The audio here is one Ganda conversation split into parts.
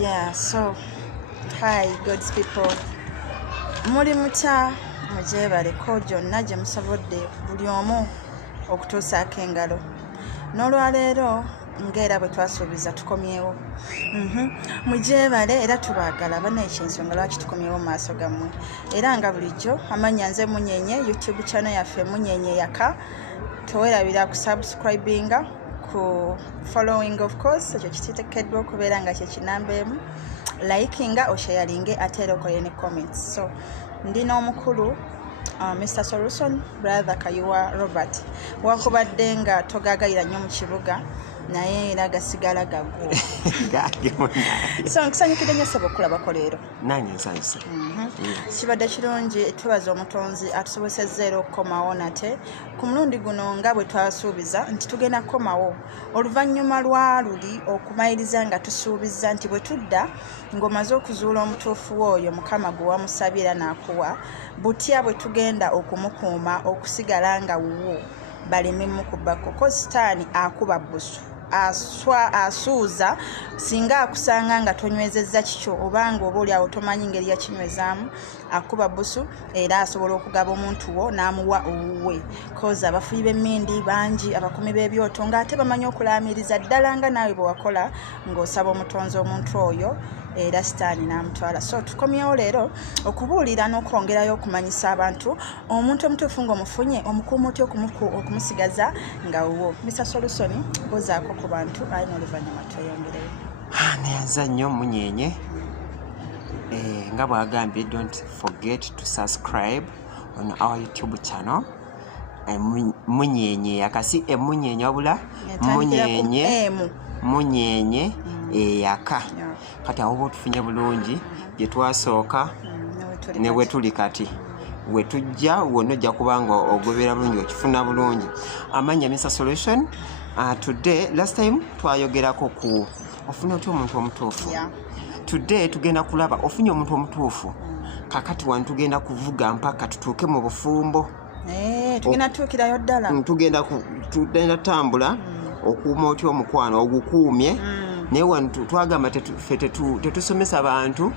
Yeah, so hi God's people. Muli mutya mujebaleko gyonna gye musobodde buli omu okutuusaako engalo. N'olwaleero ng'era bwe twasuubiza tukomyewo. Mujebale era tubaagala banneekyensonga lwaki tukomyewo mu maaso gammwe. Era nga bulijjo amannya nze Munyenye, YouTube channel yaffe Munyenye Yaka. Towerabira ku subscribinga ku following of course ekyo kititeekeddwa okubeera nga kye kinamba emu, likinga osharinge ate era okole ne comments. So ndina omukulu Mr. Solution brother Kayuwa Robert wakubadde nga togagayira nnyo mu kibuga naye era gasigala gagwo. So nkusanyukidde nnyo sebo okulabako leero. Nange nsanyuse. Kibadde kirungi twebaza omutonzi atusobosezza okukomawo nate ku mulundi guno nga bwe twasuubiza nti tugenda kukomawo oluvannyuma lwa luli okumayiriza nga tusuubiza nti bwe tudda ng'omaze okuzuula omutuufu w'oyo Mukama gwe wamusabira n'akuwa butya bwe tugenda okumukuuma okusigala nga wuwo baleme mukubako ko sitaani akuba busu asuuza singa akusanga nga tonywezezza kikyo obanga oba oli awo tomanyi ngeri yakinywezaamu akuba busu era asobola okugaba omuntu wo n'amuwa owuwe koza abafuyi b'emmindi bangi abakumi b'ebyoto ng'ate bamanyi okulaamiriza ddala nga naawe bwe wakola ng'osaba omutonzi omuntu oyo era sitaani n'amutwala. So tukomyewo leero okubuulira n'okwongerayo okumanyisa abantu omuntu omutuufu ng'omufunye omukuuma otya okumusigaza nga wuwo. Mr. Solution bozaako ku bantu ayi n'oluvannyuma tweyongereyo. Neyanza nnyo Munyenye. Nga bwagambye, don't forget to subscribe on our YouTube channel. Munyenye Yakasi Munyenye wabula Munyenye Yaka. Kati aho tufunye bulungi gye twasooka ne we tuli kati we tujja wonna ojja kubanga ogobera bulungi okifuna bulungi. Amanya Mr. Solution. Today last time twayogerako ku ofuna otya omuntu omutuufu. Today tugenda kulaba ofunye omuntu omutuufu. Kakati wano tugenda kuvuga mpaka tutuuke mu bufumbo. Tugenda tuukirayo ddala. Tugenda tambula okuuma otya omukwano ogukuumye. Naye wano twagamba tetusomesa bantu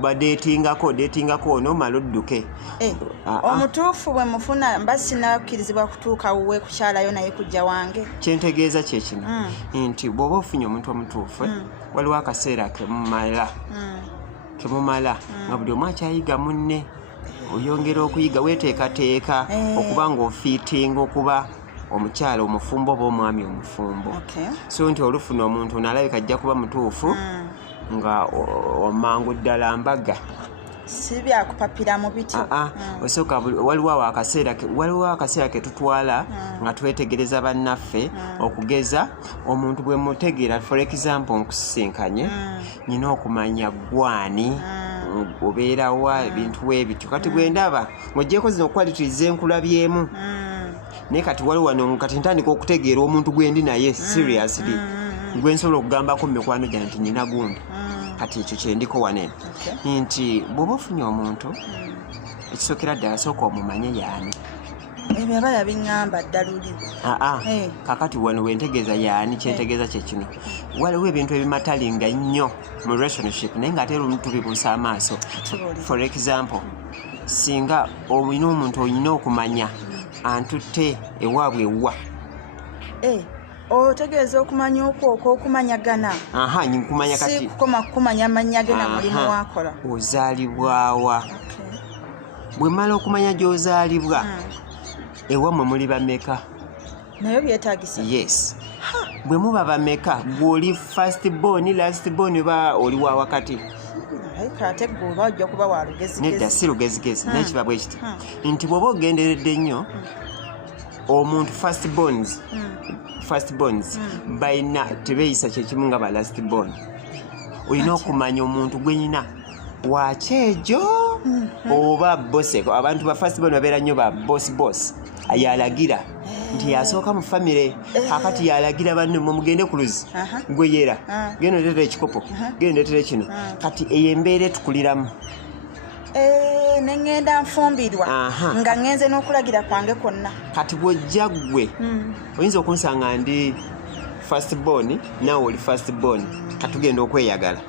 badeetingako onomala odduke. Omutuufu bwe mufuna mba sinakkirizibwa kutuuka wuwe kukyalayo naye kujja wange. Kyentegeeza kye kino nti bw'oba ofunye omuntu omutuufu waliwo akaseera kemumala nga buli omu akyayiga munne oyongera okuyiga weeteekateeka okuba ng'ofiitinga okuba omukyala omufumbo oba omwami omufumbo. So nti olufuna omuntu nalabika ajja kuba mutuufu nga omangu ddala mbaga si byakupapira mu biti. Osooka waliwo akaseera ke tutwala nga twetegereza bannaffe okugeza omuntu bwe mutegeera for example nkusisinkanye nina okumanya gwani obeerawa ebintu webityo kati bwe ndaba ng'oggyeko zino qualities enkulabyemu naye kati waliwo wano kati ntandika okutegeera omuntu gwendi naye seriously gwe nsobola okugambako mu mikwano gyange nti nina gundi kati ekyo kyendiko wanene nti bw'oba ofunye omuntu ekisookera ddala sooka omumanye yaani. Ebyo abala biŋŋamba ddaluli. Kakati wano wentegeeza yaani kyentegeeza kye kino waliwo ebintu ebimatalinga nnyo mu relationship naye ng'ate olumu tubibuusa amaaso. For example singa olina omuntu olina okumanya antutte ewaabwe ewa. Otegeeza okumanya okumanyagana. Nkumanya kati. Si kumanya amannya ge na mulimu wakola. Ozaalibwawa. Bwe mala okumanya gy'ozaalibwa ewammwe muli bameka? Nayo byetaagisa. Yes. Bwe muba bameka gw'oli first born, last born ba oli wa wakati. Ate gwe oba ojja kuba wa lugezigezi. Nedda si lugezigezi naye kiba bwe kiti nti bw'oba ogenderedde nnyo omuntu first borns balina tebeeyisa kyekimu nga ba last born. Olina okumanya omuntu gwenyina wakyejo oba boseko. Abantu ba first born babeera nnyo ba boss yalagira nti yasooka mu famire kakati yalagira banne mugende ku luzi gweyera genda oteetera ekikopo genda oteetera kino kati eyo embeera etukuliramu. Nengenda nfumbirwa nga ngenze n'okulagira kwange kwonna. Kati bw'ojja ggwe oyinza okunsanga ndi first born nawe oli first born katugenda okweyagala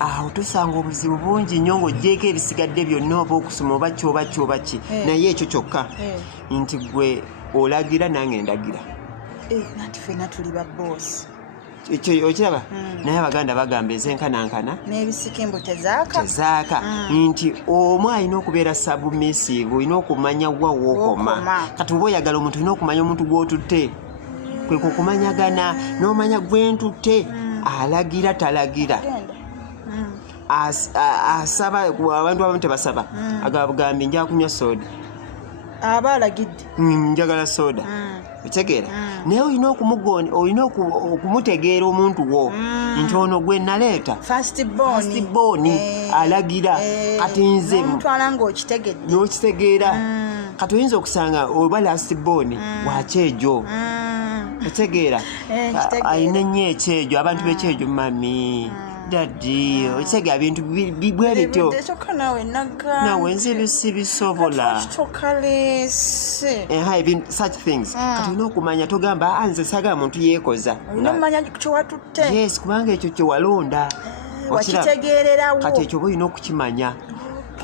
awo tusanga obuzibu bungi nnyo ng'ogyeko ebisigadde byonna oba okusoma oba ki naye ekyo kyokka nti gwe olagira nange ndagira nati ffenna tuli ba boss ekyo okiraba naye abaganda bagamba ezenkanankana n'ebisikimbo tezaaka nti omu alina okubeera submissive olina okumanya wawookoma kati oba oyagala omuntu olina okumanya omuntu gw'otutte kwe kukumanyagana n'omanya gwentutte alagira talagira asaba abantu abamu tebasaba agabugambi nja kunywa soda aba alagidde njagala soda otegeera naye olina okumutegeera omuntu wo nti ono gwe naleeta first born alagira kati nze n'okitegeera kati oyinza okusanga oba last born wakyejo otegeera alina nnyo ekyejo abantu b'ekyejo mami dadi okitegeera bintu bwe bityo nawe nze sibisobola such things kati olina okumanya togamba nze sagala muntu yeekoza yes kubanga ekyo kyewalonda wakitegeererawo kati ekyo oba olina okukimanya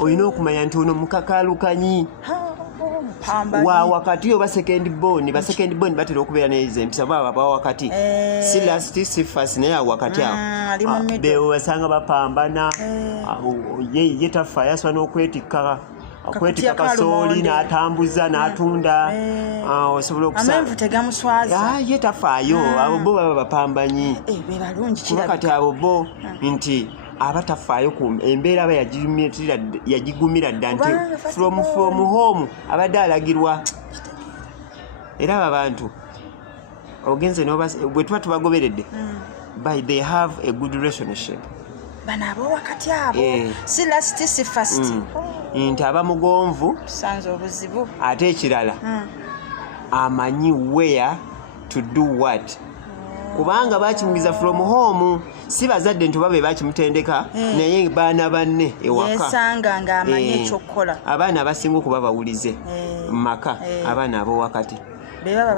olina okumanya nti ono mukakalukanyi wa wakati oba second born batera okubeera n'empisa baba wakati si last si first naye wakati awo bewasanga bapambana ye tafaayo asobola n'okwetikka kasooli n'atambuza n'atunda osobola okusanga ye tafaayo abo bo baba bapambanyi kuba kati abo bo nti abatafaayo ku embeera aba yagigumira dda nti from home abadde alagirwa era aba bantu ogenze bwe tuba tubagoberedde but they have a good relationship bano ab'owakati abo si last si first nti aba mugonvu tusanze obuzibu ate ekirala amanyi where to do what kubanga bakimugiza from home si bazadde nti babe bakimutendeka naye baana banne ewaka yesanga ng'amanyi ekyokukola abaana abasinga okuba bawulize maka abaana ab'owakati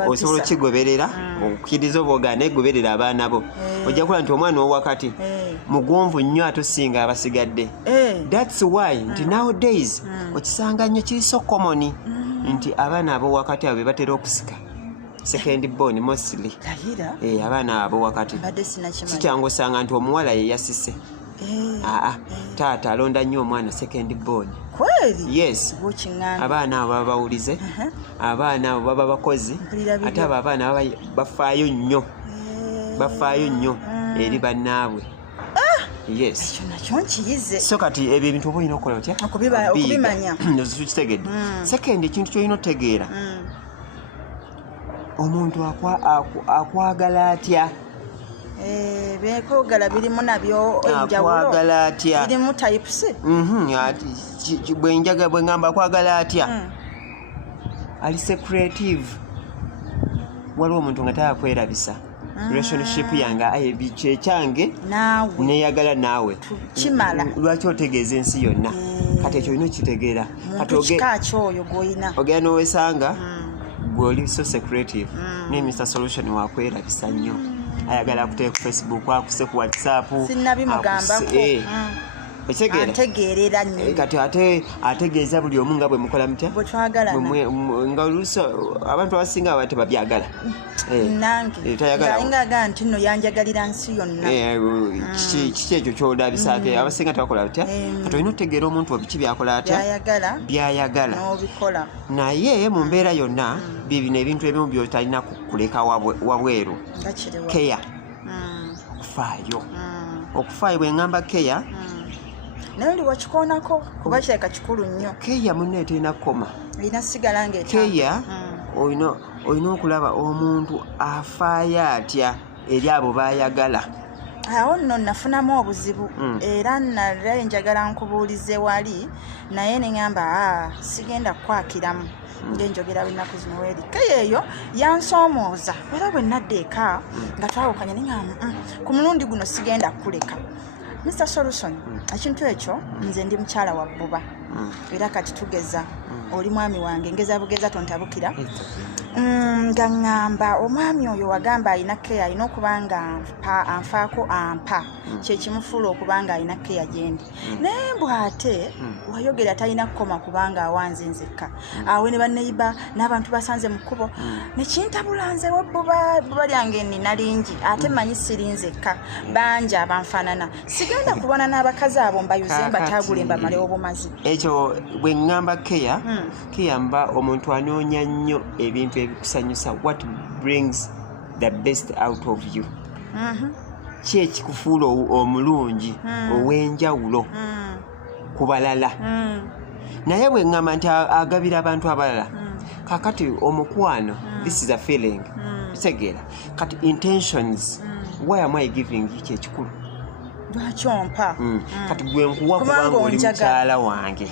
osobola okigoberera okukkiriza oba ogaana egoberera abaana bo ojja kula nti omwana owakati mugonvu nnyo atosinga abasigadde thats why nti nowadays okisanga nnyo kiri so common nti abaana ab'owakati abo be batera okusika second born mostly abaana abo wakati sikyangu osanga nti omuwala ye yasise taata alonda nnyo omwana second born yes abaana abo baba bawulize abaana abo baba bakozi ate abo abaana bafaayo nnyo eri bannaabwe yes so kati ebyo ebintu oba olina okukola otya okubimanya tukitegedde second ekintu kyolina otegeera omuntu akwagala atya bekwogala birimu nabyo enjawulo birimu types bwe ngamba akwagala atya ali secretive waliwo omuntu nga tayakwerabisa relationship yange kyekyange neyagala naawe kimala lwaki otegeeza ensi yonna kati ekyo olina okitegeera ogenda nowesanga gwoli so secretive ne Mr. Solution wakwerabisa nnyo ayagala akuteeka ku Facebook akuse ku WhatsApp sinabimugambako ategeerera nnyo kati ategeeza buli omu nga bwe mukola mutya nga oluuso abantu abasinga baba tebabyagala nange nti nno yanjagalira nsi yonna kiki ekyo kyolabisako abasinga tebakola batya kati olina otegeera omuntu biki byakola atya byayagala naye mu mbeera yonna bibino ebintu ebimu byotalina kuleka wabweru keya okufaayo bwe ngamba keya naye oli wakikoonako kuba kireka kikulu nnyo keya munne eterina kukoma erina sigala keya olina okulaba omuntu afaayo atya eri abo bayagala awo nno nafunamu obuzibu era nali njagala nkubuulize wali naye neŋŋamba sigenda kukwakiramu ngenjogera lunaku zino weeri keya eyo yansoomooza era bwe nadda eka nga twawukanye neŋŋamba ku mulundi guno sigenda kukuleka Mr. Solution ekintu ekyo nze ndi mukyala wa bbuba era kati tugeza oli mwami wange ngeza bugeza tontabukira nga ŋŋamba omwami oyo wagamba alina keya alina okuba nga anfaako ampa kyekimufuula okuba nga alina keya gyendi naye bw'ate wayogera talina kukoma kubanga awanze nzekka awe ne banneiba n'abantu basanze mu kkubo nekintabula nze buba lyange nina lingi ate manyi siri nzekka bangi abanfaanana sigenda kulwana n'abakazi abo mbayuze mbatagule mbamalewo bumazi ekyo bwe ŋŋamba keya kiyamba omuntu anoonya nnyo ebintu ebikusanyusa what brings the best out of you ki ekikufuula omulungi ow'enjawulo ku balala naye bwe ŋŋamba nti agabira abantu abalala kakati omukwano this is a feeling kitegeera kati intentions why am I giving you kyekikulu lwakyompa kati gwe nkuwa kubanga oli mukyala wange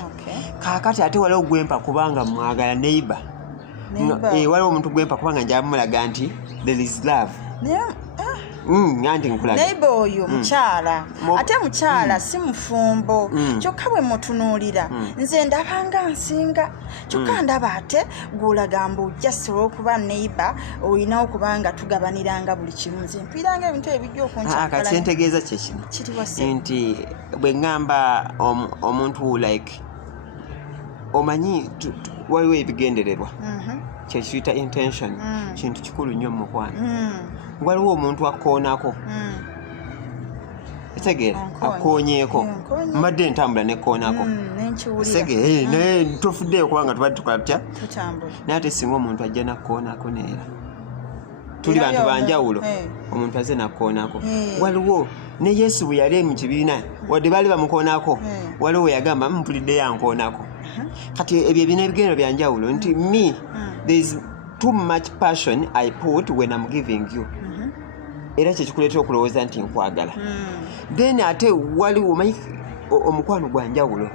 kakati ate waliwo gwempa kubanga mwagala neighbor waliwo omuntu gwempa kubanga njabamulaga nti there is love nganti nkulaga neighbor oyo mukyala ate mukyala si mufumbo kyokka bwe mutunuulira nze ndabanga nsinga kyokka ndaba ate gw'olagamba ojja sobola okuba neighbor olinawo kubanga tugabaniranga buli kimu nze mpiranga ebintu ebijja okunkyakala kati ntegeeza kyekino nti bwe ŋŋamba omuntu like omanyi waliwo ebigendererwa kyekiyita intention kintu kikulu nnyo mu mukwano waliwo omuntu akoonako etegeera akoonyeeko mbadde ntambula nekoonako naye tofuddeyo kubanga tubadde tukola tutya naye ate singa omuntu ajja nakoonako neera tuli bantu banjawulo omuntu aze nakoonako waliwo ne Yesu bwe yali mu kibiina wadde baali bamukoonako waliwo yagamba mpulidde yankoonako kati ebyo ebina ebigendo byanjawulo nti me there is too much passion I put when I'm giving you era kyekikuleetera okulowooza nti nkwagala then ate waliwo omanyi omukwano gwanjawulo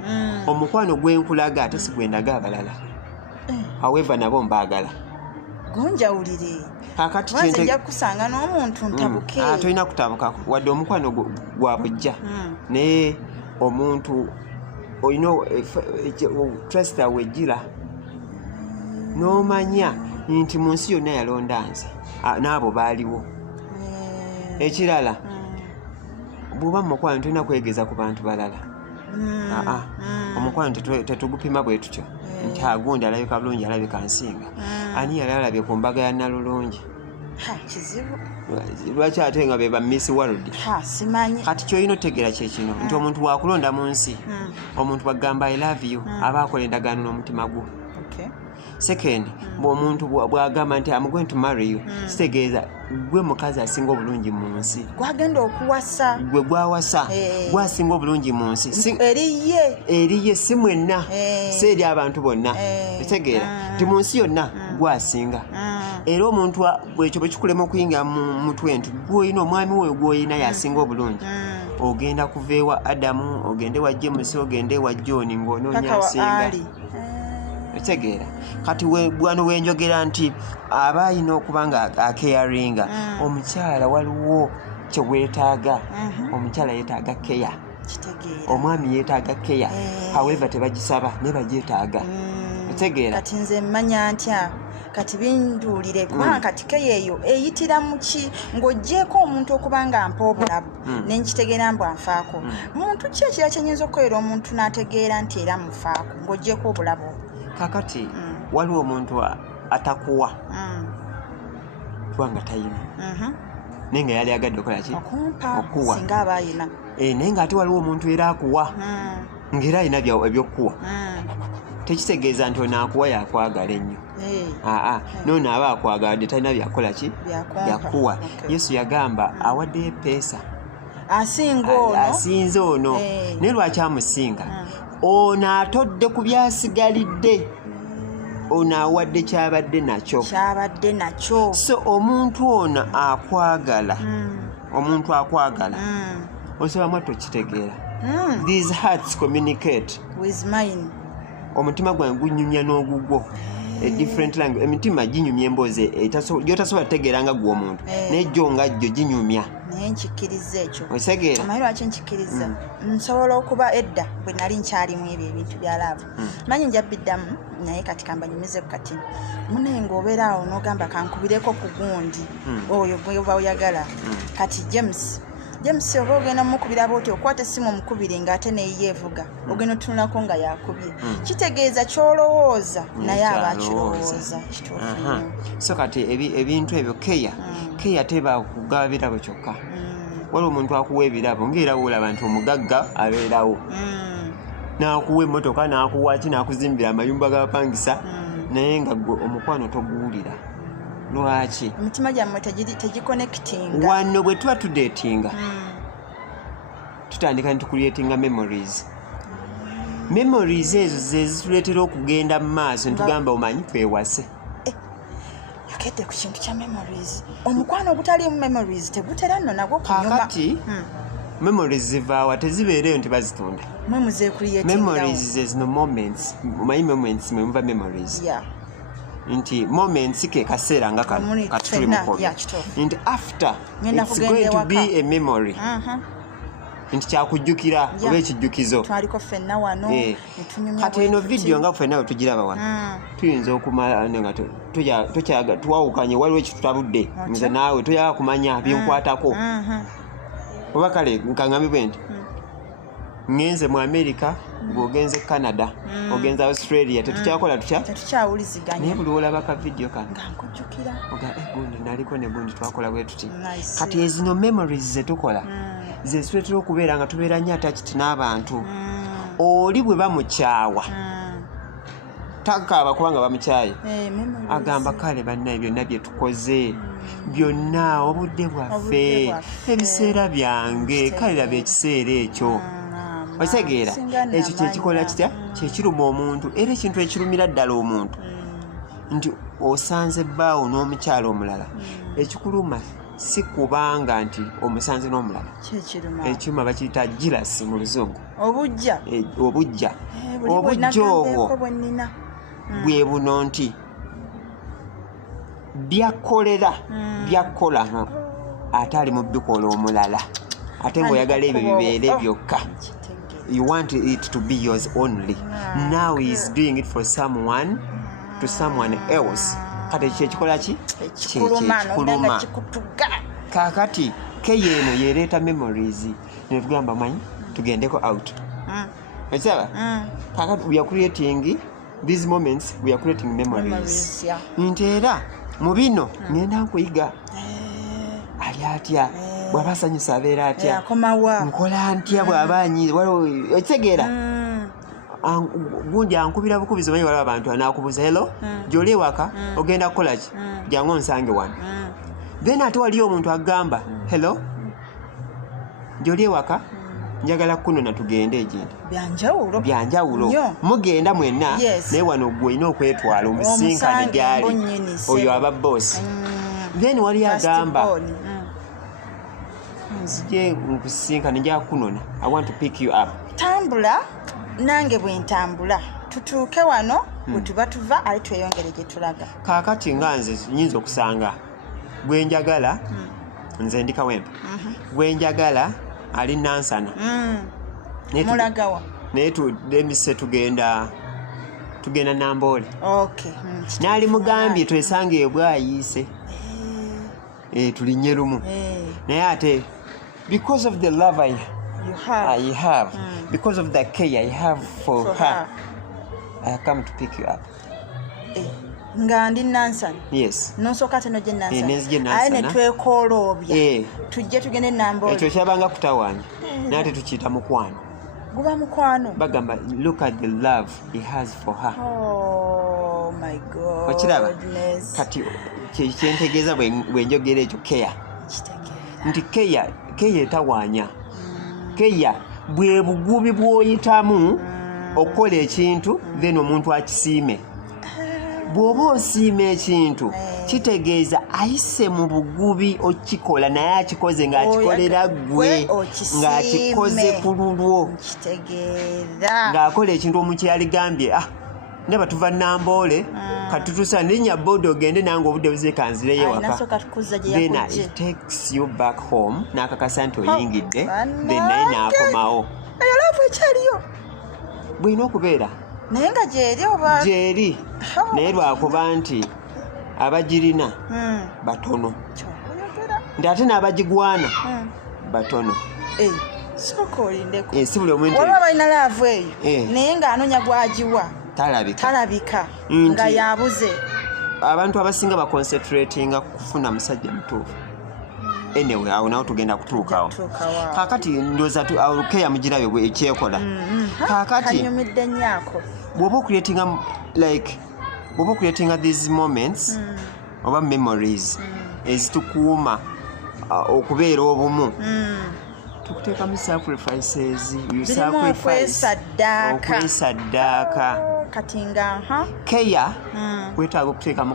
omukwano gwenkulaga ate si gwendaga abalala however nabo mbaagala gonjawulire kakati nja kusanga n'omuntu ntabuke tolina kutabukako wadde omukwano gwa bujja naye omuntu olina trust awejjira n'omanya nti mu nsi yonna yalonda nze n'abo baaliwo ekirala bw'oba mu mukwano tolina kwegeza ku bantu balala omukwano tetugupima bwe tutyo nti agundi alabika bulungi alabika nsinga ani yali alabye ku mbaga ya Nalulungi lwaki ate nga be ba Miss World kati kyolina otegeera kyekino nti omuntu wakulonda mu nsi omuntu bagamba I love you aba akola endagaano n'omutima gwo second omuntu bwagamba nti I'm going to marry you kitegeeza gwe mukazi asinga obulungi mu nsi gwagenda okuwasa gwe gwawasa gwasinga obulungi mu nsi eriye si mwenna si eri abantu bonna kitegeera nti mu nsi yonna gwasinga era omuntu ekyo bwe kikulema okuyingira mu mutwe nti gwolina omwami woyo gwolina yasinga obulungi ogenda kuva ewa Adamu ogende wa James ogende wa John ng'onoonya asinga kitegeera kati bwano wenjogera nti aba alina okuba nga akeyaringa omukyala waliwo kyeweetaaga omukyala yeetaaga keya omwami yeetaaga keya however tebagisaba ne bagyetaaga kitegeera kati nze mmanya ntya kati binduulire kubanga kati keya eyo eyitira mu ki ng'oggyeko omuntu okuba nga mpa obulabu nenkitegeera mbw anfaako muntu ki ekira kyenyinza okukolera omuntu n'ategeera nti era mufaako ng'oggyeko obulabu kakati waliwo omuntu atakuwa kubanga tayina naye nga yali agadde okola ki okuwa singa aba ayina naye nga ate waliwo omuntu era akuwa ng'era alina ebyokuwa tekitegeeza nti onaakuwa yakwagala ennyo noono aba akwagala dde talina byakola ki byakuwa Yesu yagamba awaddeyo epeesa asinze ono naye lwaki amusinga ono atodde ku byasigalidde ono awadde kyabadde nakyo so omuntu ono akwagala osobola mwattu okitegeera these hearts communicate with mine omutima gwange gunyumya n'ogugwo a different language emitima ginyumya emboozi gyotasobola kutegeera nga gwe omuntu naye gyo nga gyo ginyumya naye nkikkiriza ekyo osegeera amanyi lwaki nkikkiriza nsobola okuba edda bwe nali nkyalimu ebyo ebintu bya laavu manyi njabiddamu naye kati kambanyumize ku kati munaye ng'obeera awo n'ogamba kankubireko ku gundi oyo gweoba oyagala kati James oba ogenda mukubira booti okwata essimu omukubire ng'ate neyeevuga ogenda otunulako nga yakubye kitegeeza kyolowooza naye aba akirowooza kituufu so kati ebintu ebyo keya teba kugaba birabo kyokka waliwo omuntu akuwa ebirabo ng'era woolaba nti omugagga abeerawo n'akuwa emmotoka n'akuwa ki n'akuzimbira amayumba g'abapangisa naye nga gwe omukwano toguwulira lwaki emitima gyammwe tegiconnectinga wano bwe tuba tudeetinga tutandika nitukuleetinga memories ezo zezituleetera okugenda mu maaso nitugamba omanyi twewase yokedde ku kintu kya memories omukwano ogutaliimu memories tegutera nno nagwo kunyuma kakati memories zivaawa tezibeereyo nti bazitunda memories zezino moments omanyi moments memuva memories nti moments ke kaseera nga kano katuli mukono nti after it's going to be a memory nti kyakujjukira oba ekijjukizo kati eno video nga ffenna tugiraba wano tuyinza okumala nga twawukanye waliwo ekitutabudde nze naawe toyagala kumanya binkwatako oba kale nkaŋŋambibwe nti ngenze mu America ng'ogenze Canada ogenze Australia tetukyakola tetukyawuliziganya naye buli olaba ka video kano nga nkujjukira gundi naliko ne gundi twakola bwe tuti kati ezino memories zetukola zezituleetera okubeera nga tubeera nnyo attached n'abantu oli bwe bamukyawa takaaba kubanga bamukyaye agamba kale bannaye byonna bye tukoze byonna obudde bwaffe ebiseera byange kale laba ekiseera ekyo otegeera ekyo kyekikola kitya kyekiruma omuntu era ekintu ekirumira ddala omuntu nti osanze bbaawo n'omukyalo omulala ekikuluma si kubanga nti omusanze n'omulala ekyuma bakiyita jealousy mu luzungu obujja obwo bwe buno nti byakola ate ali mu bikola omulala ate ng'oyagala ebyo bibeere byokka. You want it to be yours only. Now he's doing it for someone, to someone else. Kati kyekikola ki? Kikuluma. Kakati keyeno yereeta memories. Netugamba manyi tugendeko out. Ekisaba? Kakati we are creating these moments, we are creating memories. Ntera mu bino ngenda nkuyiga. Ali atya. Bwaba sanyusa abeera atya nkola ntya bwaba anyi ekitegeera gundi ankubira bukubizo manyi waliwo abantu anaakubuza hello gy'oli ewaka ogenda kukola ki jangu onsange wano then ate waliyo omuntu agamba hello gy'oli ewaka njagala kunona tugende egindi byanjawulo mugenda mwenna naye wano gwe olina okwetwala omusinkane gyali oyo aba boss then waliyo agamba nzije nkusinka nja kunona I want to pick you up tambula nange bwe ntambula tutuuke wano bwetuba tuva ali tweyongere gye tulaga kaakati nga nze nyinza okusanga gwe njagala nze ndi Kawempe gwe njagala ali Nansana mulagawa naye tudemise tugenda Namboole n'ali mugambye twesange ebwayiise tulinye lumu naye ate because of the love I have, because of the care I have for her, I come to pick you up. Nga ndi Nansana. Yes. Nosooka teno gye Nansana. Nenzije Nansana. Aye ne twekooloobya. Tujje tugende Namboole. Ekyo kyabanga kutawaanya. Nate tukiyita mukwano. Guba mukwano. Bagamba look at the love he has for her. Oh my God. Okiraba? Kati kyentegeeza bwe njogera ekyo care. Nti care etawaanya. Care bwe bugubi bw'oyitamu okukola ekintu then omuntu akisiime. Bw'oba osiima ekintu kitegeeza ayise mu bugubi okikola naye akikoze ng'akikolera ggwe ng'akikoze ku lulwo ng'akola ekintu omukyaligambye ne batuva Namboole katutusa nenya bodo ogende nange obudde buzekanzireyo ewaka then it takes you back home n'akakasa nti oyingidde then naye n'akomawo eyo laavu ekyaliyo bwina okubeera naye nga gyeri oba gyeri naye lwakuba nti abagirina batono nti ate n'abagigwana batono sooka olindeko si buli omuntu waliwo balina laavu eyo naye ng'anoonya gwagiwa talabika nga yabuze abantu abasinga baconcentratinga kufuna musajja mutuufu anyway awo nawo tugenda kutuukawo kakati ndowooza keya mugirabye ekyekola kakati kanyumidde nnyako bw'oba creatinga these moments oba memories ezitukuuma okubeera obumu tukuteekamu sacrifices okwesaddaaka kati nga keya kwetaaga okuteekamu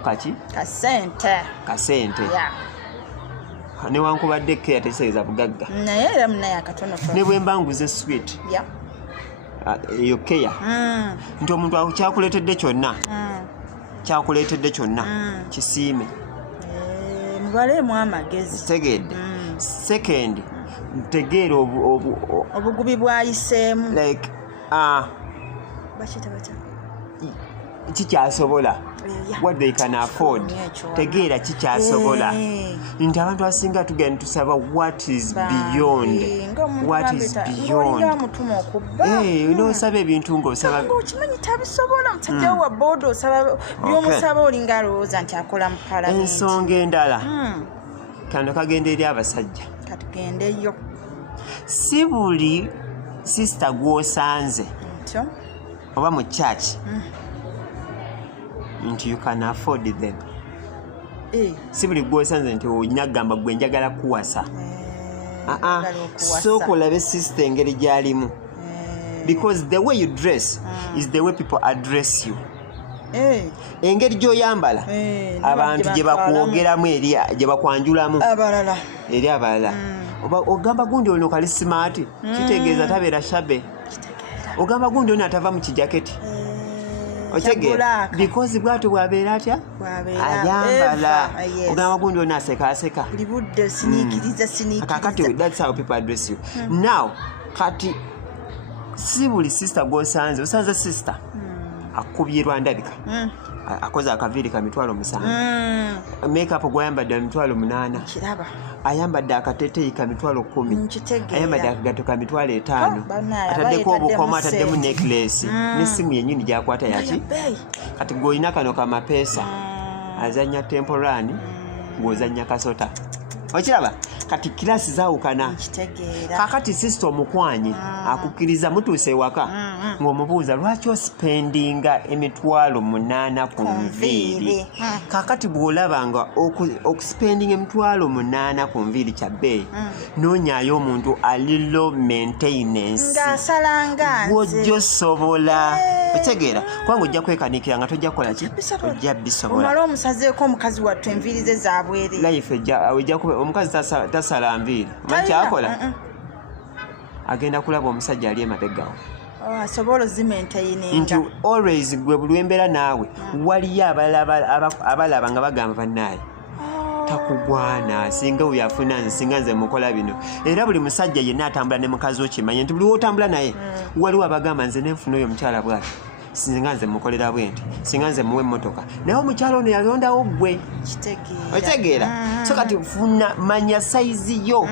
kasente newankubadde keya tekiseeza bugagga naye era munaye akatonotono ne bwe mbanguze sweet eyo keya nti omuntu kyakuleetedde kyonna kisiime mubalemu amagezi tegedde second ntegeera obugubi bwayiseemu like kikyasobola what they can afford tegeera kikyasobola nti abantu abasinga tugenda tusaba what is beyond n'osaba ebintu ng'osaba okimanyi tabisobola musajja wa boda osaba by'omusaba olinga alowooza nti akola mu palamenti ensonga endala kano kagenda eri abasajja katugendeyo si buli sisita gw'osanze oba mu church nti you can afford them si buli gw'osanze nti olina kugamba gwe njagala kuwasa sooka olabe sisita engeri gy'alimu because the way you dress is the way people address you engeri gy'oyambala abantu gye bakwogeramu gye bakwanjulamu eri abalala ogamba gundi olino kali smart kitegeeza tabeera shabe ogamba gundi olino atava mu kijaketi otegeera because bwatyo bwabeera atya ayambala ogamba gundi olino asekaaseka kakati that's how people address you now kati si buli sister gw'osanze osanze sister akubye lwandabika akoze akaviiri ka mitwalo 7 makeup gwayambadde mitwalo 8 ayambadde akateteyi ka mitwalo 10 ayambadde akagato ka mitwalo 5 ataddeko obukoma ataddemu necklace n'essimu yennyini gyakwata yaki kati gw'olina kano kamapeesa azanya temporani ng'ozanya kasota okiraba kati kilasi zaawukana kakati sisita omukwanyi akukkiriza mutuuse ewaka ng'omubuuza lwaki ospendinga emitwalo 8 ku nviiri kakati bw'olaba nga okuspendinga emitwalo 8 ku nviiri kya bbeeyi noonyayo omuntu ali low maintenance gw'ojja osobola otegeera kubanga ojja kwekanikira nga tojja kukola ki ojja bisobola omala omusazeeko omukazi wattu enviiri ze zabwere life ejja kuba omukazi tasala nviiri omanyi kyakola agenda kulaba omusajja ali emabeggawo asobola ozimaintaininga nti always gwe buli wembeera naawe waliyo abalaba nga bagamba bannaaye takugwana singa wyafuna nze singa nze mukola bino era buli musajja yenna atambula ne mukazi okimanye nti buli wotambula naye waliwo abagamba nze nenfuna oyo omukyala bwati singa nze mukolera bwenti singa nze muwe emmotoka naye omukyalo ono yalondawo gwe otegeera so kati funa manya saizi yo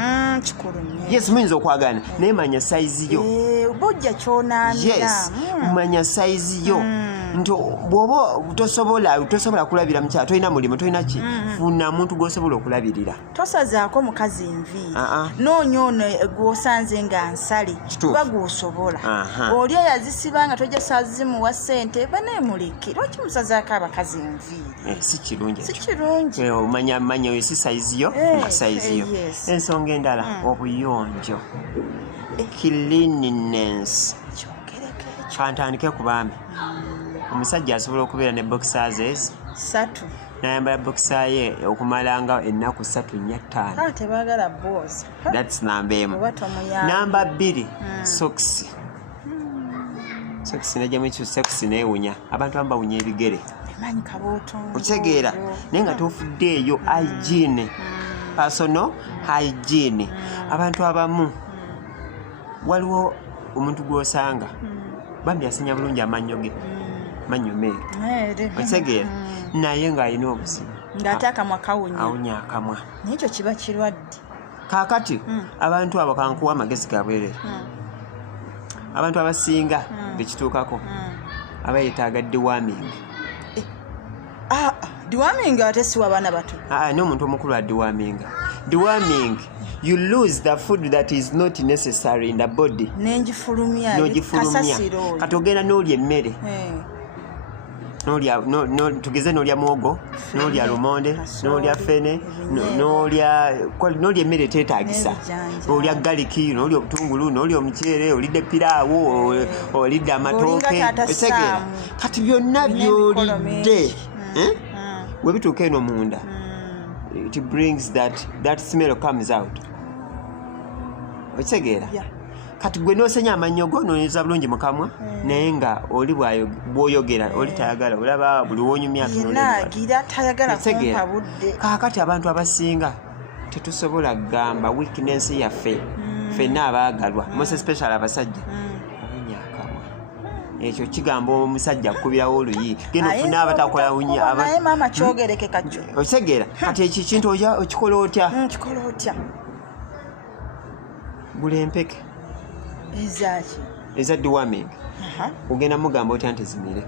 yes muyinza okwagana naye manya saizi yo bojja kyonamira yes manya saizi yo nti bw'oba tosobola kulabira mukyala tolina mulimu tolina ki funa muntu gw'osobola okulabirira tosazaako mukazi enviiri noonya ono gw'osanze nga nsale kuba gw'osobola oli eyazisiba nga tojja sazimuwa ssente baneemuleke lwaki musazaako abakazi enviiri si kirungi manya oyo si saizi yo funa saizi yo ensonga endala obuyonjo cleanliness kantandike ku baami omusajja asobola okubeera ne boxers 3 nayambala boxer ye okumalanga ennaku 3-4-5 tebagala boss that's number 1 number 2 socks sex najjamu ekyo sex neewunya abantu abamu bawunya ebigere emanyi kabooto okitegeera naye nga tofuddeeyo hygiene personal hygiene abantu abamu waliwo omuntu gw'osanga bambi asinya bulungi amannyo ge mannyo meeru okitegeera naye ng'alina obuzibu ng'ate akamwa awunya akamwa naye ekyo kiba kirwadde kaakati abantu abo kankuwa amagezi gabwerere abantu abasinga bekituukako abayetaaga deworming deworming ate siwa abaana bato n'omuntu omukulu adeworming you lose the food that is not necessary in the body n'engifulumya kati ogenda n'olya emmere tugeze n'olya mwogo n'olya lumonde n'olya fene n'olya emmere teetaagisa olya galiki n'olya obutungulu n'olya omuceere olidde piraawo olidde amatooke etegeera kati byonna byolidde we bituuka eno munda it brings that smell comes out okitegeera kati gwe n'osenya amannyo go n'onyeza bulungi mu kamwa naye nga oli bw'oyogera oli tayagala olaba buli wonyumya kaakati abantu abasinga tetusobola kugamba weakness yaffe ffenna abaagalwa most especially abasajja awunya akamwa ekyo kigamba omusajja kukubirawo oluyi genda ofuna abatakola naye maama kyogereke kakyo okitegeera kati ekyo kintu okikola otya gula empeke eza deworming ogenda mugamba otya nti zimire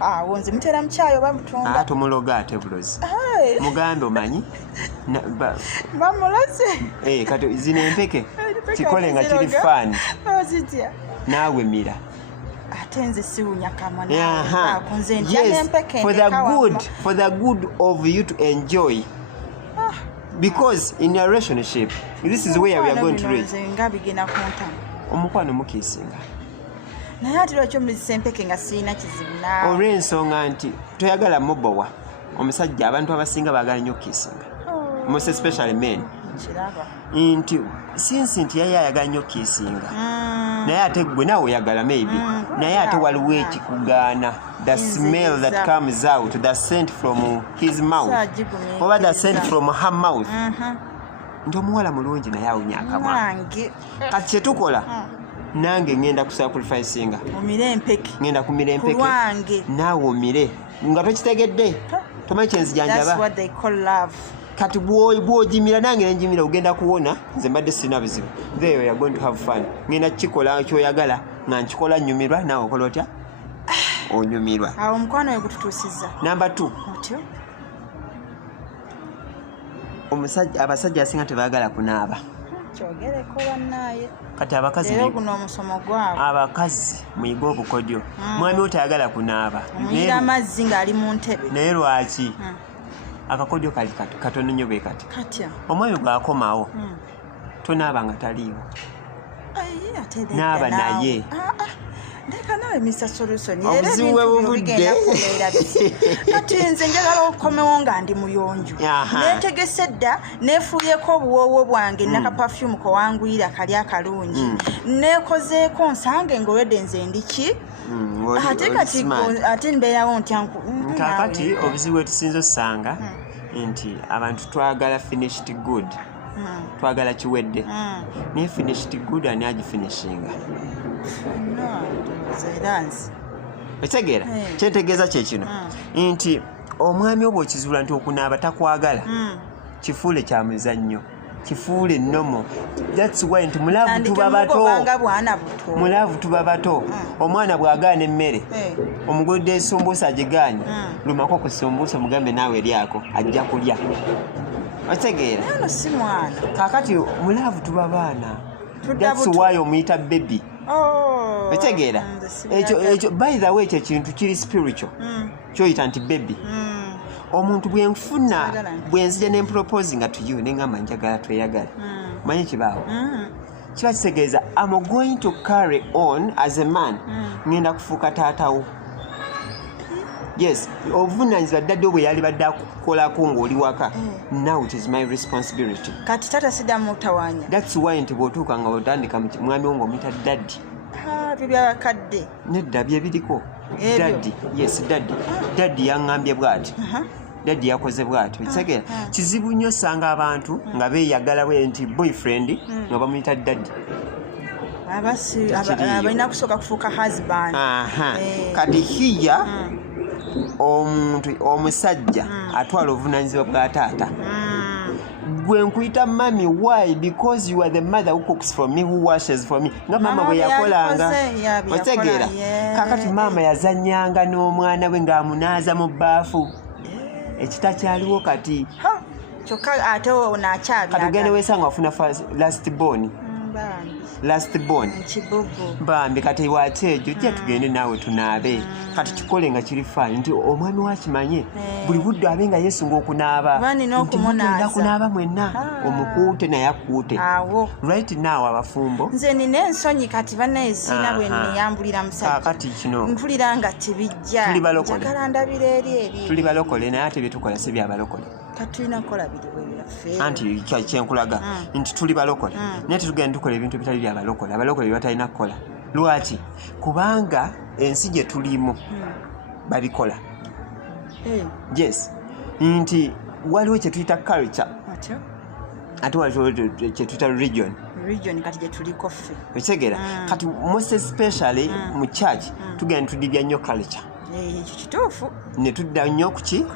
awo nze mutera mukyayo bamutunda tumuloga ate bulozi mugambe omanyi bamuloze kati zino empeke kikole nga kiri faani naawe mira ate nze siwunya kamwa for the good of you to enjoy because in a relationship this is where we are going to reach omukwano mukiisinga naye ate lwaki omulizisa empeke nga sirina kizibu naawe olw'ensonga nti toyagala mubowa omusajja abantu abasinga baagala nnyo kiisinga most especially men nti sinsi nti yaye ayagala nnyo kiisinga naye ate gwe naawe oyagala maybe naye ate waliwo ekikugaana the smell that comes out the scent from his mouth oba the scent from her mouth nti omuwala mulungi naye awunya akamwa kati kyetukola nange ngenda kusacrificinga ngenda kumira empeke naawe omire nga tokitegedde tomanyi kyenzijanjaba kati bw'ogimira nange nenjimira ogenda kuwona nze mbadde sirina buzibu there you are going to have fun ngenda kukikola kyoyagala nga nkikola nnyumirwa naawe okola otya onyumirwa awo omukwano we gututuusizza number 2 abasajja asinga tebaagala kunaaba kyogereko bannaye kati abakazi muyiga obukodyo mwami otayagala kunaaba muyira amazzi ng'ali mu ntebe naye lwaki akakodyo kali katono nnyo bwe kati omwami bw'akomawo tonaaba nga taliiwo naaba naye ndeka nawe Mr. Solution obuzibu bwe bubudde kati nze njagala okomewo nga ndi muyonjo neetegese dda neefuuyeko obuwoowo bwange naka perfume ko wanguyira kali akalungi neekozeeko nsange ng'olwedde nze ndiki ate kati ate mbeerawo ntya kakati obuzibu bwe tusinza osanga nti abantu twagala finished good twagala kiwedde naye finished good ani agifinishinga ekitegeera kyentegeeza kyekino nti omwami oba okizuula nti okunaaba takwagala kifuule kya muzannyo kifuule ennomo thats why nti mulaavu tuba bato omwana bw'agaana emmere omugolidde esumbuusa agigaanye lumako ku sumbuusa mugambe naawe eryako ajja kulya okitegeera kaakati mulaavu tuba baana thats why omuyita baby ekitegeera ekyo by the way ekyo kintu kiri spiritual kyoyita nti baby omuntu bwenfuna bwenzija nemproposing to you nengamba njagala tweyagala manyi kibaawo kiba kitegeeza am going to carry on as a man ngenda kufuuka taatawo yes obuvunanyizibwa ddadde obwe yali badde akukolako ng'oli waka now it is my responsibility kati tata sida mutawanya that's why nti bw'otuuka nga otandika mwami wo ng'omuyita daddi byo byabakadde nedda bye biriko daddy yes daddy yaŋŋambye bw'ati daddy yakoze bw'ati ekitegeera kizibu nnyo osanga abantu nga beeyagala bwe nti boyfriend nga bamuyita daddy abalina kusooka kufuuka husband kati hiya omuntu omusajja atwala obuvunaanyizibwa bwa taata gwe nkuyita mami why because you are the mother who cooks for me who washes for me nga mama bwe yakolanga otegeera kakati mama yazannyanga n'omwana we ng'amunaaza mu bbaafu ekitakyaliwo kati kyokka ate onaakyabya katugende weesanga wafuna last born bambi kati watejo jja tugende naawe tunaabe kati kikole nga kiri faani nti omwami wakimanye buli budde abe nga yesunga okunaaba nti kunaaba mwenna omukuute naye akuute right now abafumbo nze nina ensonyi kati bannaesiina bwe neyambulira musajja kati kino mpulira nga tebijja njagala ndabira eri tuli balokole naye ate byetukola si byabalokole katulina kukola biri bwe anti kyenkulaga nti tuli balokole naye tetugenda tukola ebintu bitali byabalokole abalokole byebatalina kukola lwaki kubanga ensi gye tulimu babikola yes nti waliwo kyetuyita culture ate waliwo kyetuyita religion kati gye tuliko ffe ekitegeera kati most especially mu church tugenda tudibya nnyo culture kituufu ne tudda nnyo kuki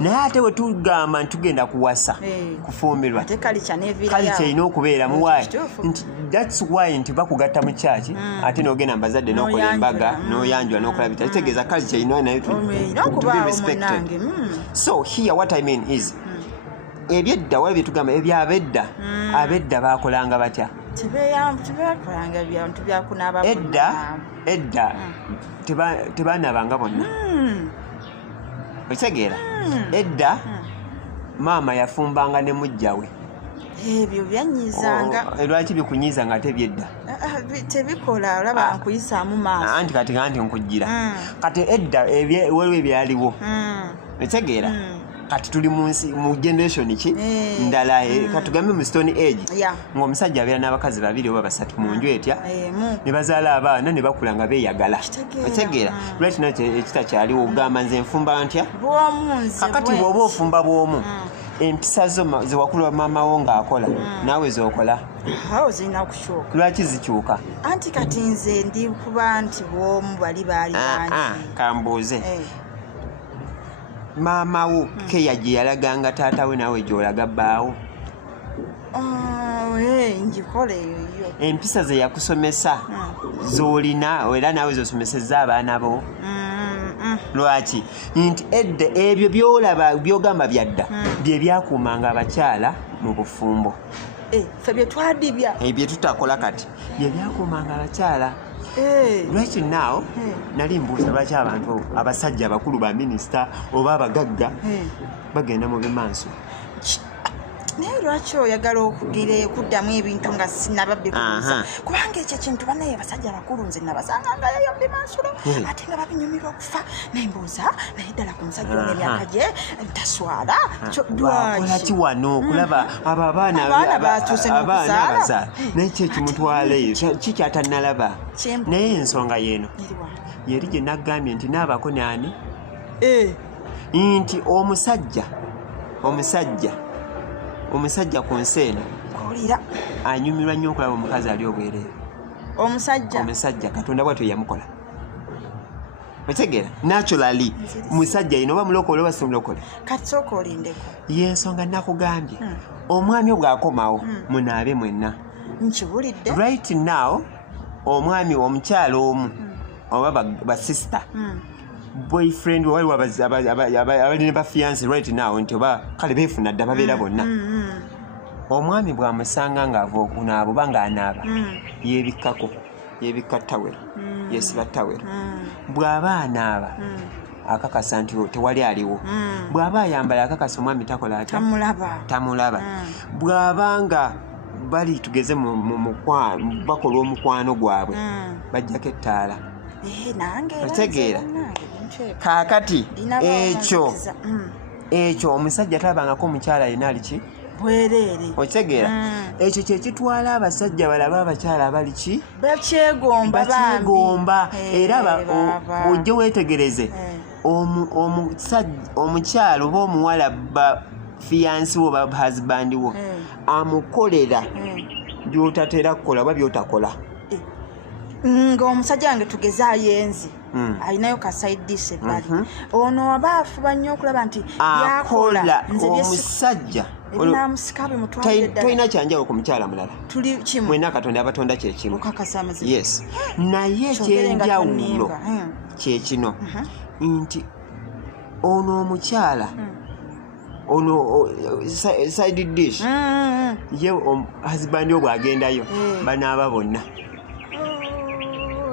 naye ate we tugamba nti tugenda kuwasa kufuumirwa kalica erina okubeera muwaayi nti thats why nti bakugatta mu kyaki ate n'ogenda mbazadde n'okola embaga n'oyanjula n'okola bita kitegeeza kalica erina naye to be respected so here what I mean is ebyedda wali byetugamba ebyabedda abedda bakolanga batya edda tebanabanga bonna okitegeera edda maama yafumbanga ne mujjawe ebyo byanyizanga lwaki bikunyiza nga tebyedda tebikola olaba nkuyisaamu maaso anti kati nkujjira kati edda waliwo ebyaliwo okitegeera kati tuli mu generation ki ndala katugambe mu stone age ng'omusajja abeera n'abakazi babiri oba basatu mu nju etya ne bazaala abaana ne bakula nga beeyagala otegeera right now ekitakyaliwo ogamba nze nfumba ntya kakati bw'oba ofumba bw'omu empisa zo zewakula maamawo ng'akola naawe z'okola lwaki zikyuka anti kati nze ndi kuba nti bw'omu bali bangi kambuuze maama wo keya gye yalaganga taata we naawe gy'olaga bbaawo njikola eyo empisa ze yakusomesa z'olina era naawe z'osomesezza abaana bo lwaki nti edda ebyo by'olaba by'ogamba byadda bye byakuumanga abakyala mu bufumbo ffe bye twadibya bye tutakola kati bye byakuumanga abakyala right now nali mbuuza lwaki abantu abasajja abakulu ba minisita oba abagagga bagenda mu bimaaso naye lwaki oyagala okuddamu ebintu nga sinababikuuza kubanga ekyo kintu banaye abasajja abakulu nze nabasanga nga yayo bimansulo ate nga babinyumirwa okufa nembuuza naye ddala ku musajja ono emyaka gye ntaswala lwaki wano okulaba abo abaana bazaala naye kyekimutwaleyo kikyatannalaba naye ensonga yeeno yeri gye naggambye nti naabako naani nti omusajja ku nsi eno anyumirwa nnyo okulaba omukazi ali obwereere omusajja katonda bwatyo yamukola otegeera naturally musajja yino oba mulokole oba simulokole kati sooka olindeko yensonga nakugambye omwami obwakomawo munaabe mwenna nkibulidde right now omwami omukyala omu oba basista boyfriend waliwo abali ne bafiance right now nti oba kale beefuna dda babeera bonna omwami bwamusanga ng'ava okunaaba oba ng'anaaba yebikka tawero yesiba tawero bw'aba anaaba akakasa nti tewali aliwo bw'aba ayambala akakasa omwami takola atya tamulaba bw'abanga bali tugeze bakola omukwano gwabwe bajjako ettaala otegeera kaakati ekyo omusajja talabangako omukyala yena aliki bwerere okitegeera ekyo kye kitwala abasajja balaba abakyala abali ki bakyegomba era ojje weetegereze omukyala oba omuwala fiyansi wo oba husband wo amukolera byotatera kukola oba byotakola ng'omusajja wange tugezaayo enzi alinayo kasaidisi ebbali ono aba afuba nnyo okulaba nti byakola omusajja ebinamusika bimutwalire ddala tolina kyanjawulo ku mukyala mulala tuli kimu mwena katonda abatonda kyekimu okakasa amazima yes naye ekyenjawulo kyekino nti ono omukyala ono side dish ye husband yo bw'agendayo banaaba bonna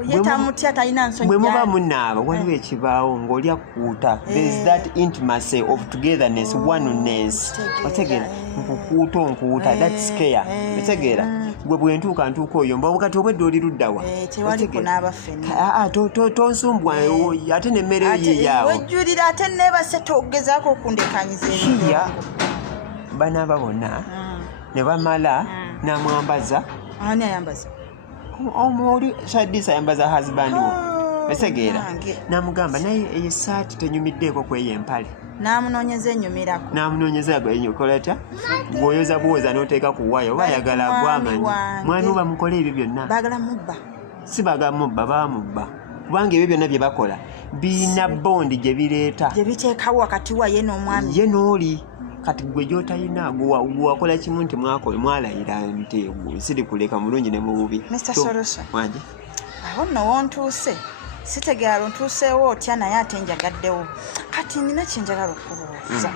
yetamutya talina nsonyi bwe muba munaaba waliwo ekibaawo ng'oli akuuta there is that intimacy of togetherness oneness otegeera nkukuuta onkuuta that's care otegeera gwe bwentuuka ntuuka oyo mba kati obwedde oli luddawa tewali kunaaba ffenna tonsumbwa ate n'emmere yiyaawo wejjulira ate neebase togezaako okundekanyiza kiya banaaba bonna ne bamala namwambaza ani ayambaza omuli shadisa ayambaza husband wo esegeera namugamba naye eyo saati tenyumiddeeko kweyo empale namunoonyeza enyumirako namunoonyeza kolata bw'oyoza bwoza n'oteeka ku waya oba ayagala agwamanyi mwami oba mukola ebyo byonna baagala mubba si baagala mubba bamubba kubanga ebyo byonna bye bakola birina bondi gye bireeta gye biteekawo wakati wa ye n'omwami ye n'oli kati gwe gy'otalina gwewakola kimu nti mwalayira nti siri kuleka mulungi ne mu bubi wange awo nno wontuuse sitegeera lontuuseewo otya naye ate njagaddewo kati nina kyenjagala okubuuza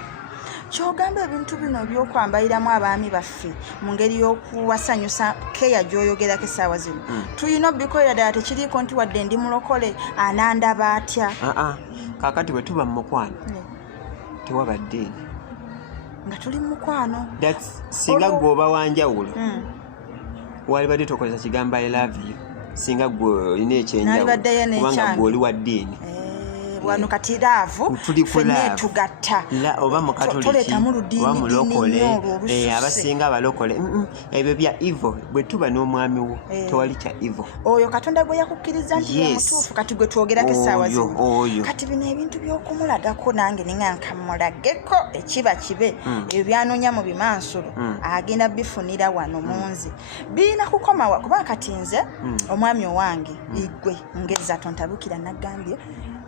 kyogamba ebintu bino ebyokwambaliramu abaami baffe mu ngeri y'okuwasanyusa keya gy'oyogerako essaawa zino tulina obikolera ddala tekiriiko nti wadde ndi mulokole anandaba atya kaakati bwe tuba mu mukwano tewaba ddiini nga tuli mu mukwano singa gwe oba wanjawulo walibadde tokozesa kigambo I love you singa gwe olina ekyenjawulo kubanga gwe oli wa ddiini wano kati laavu ffenna tugatta oba mukatoliki oba mulokole abasinga abalokole ebyo bya ivo bwe tuba n'omwami wo tewali kya ivo oyo katonda gwe yakukkiriza nti omutuufu kati gwe twogerako essaawa zino kati bino ebintu by'okumulagako nange ninga nkamulageko ekiba kibe ebyo byanoonya mu bimansulo agenda bifunira wano munzi birina kukomawa kuba kati nze omwami owange igwe ngeza tontabukira nagambye